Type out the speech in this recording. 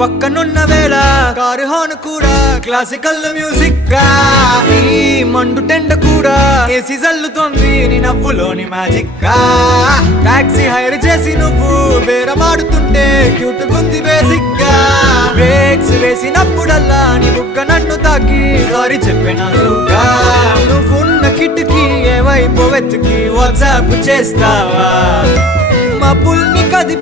పక్కనున్న వేళ car horn కూడా క్లాసికల్ మ్యూజిక్ గా ఈ మండు టెండ కూడా ఏసీ జల్లుతోంది నీ నవ్వులోని మ్యాజిక్ గా టాక్సీ హైర్ చేసి నువ్వు బేరమాడుతుంటే క్యూట్ గుంది బేసిక్ గా బ్రేక్స్ వేసినప్పుడల్లా నీ బుగ్గ నన్ను తాకి సారీ చెప్పినాసుగా నువ్వున్న కిటికీ ఏవైపు వెతికి వాట్సాప్ చేస్తావా మా పుల్ని కది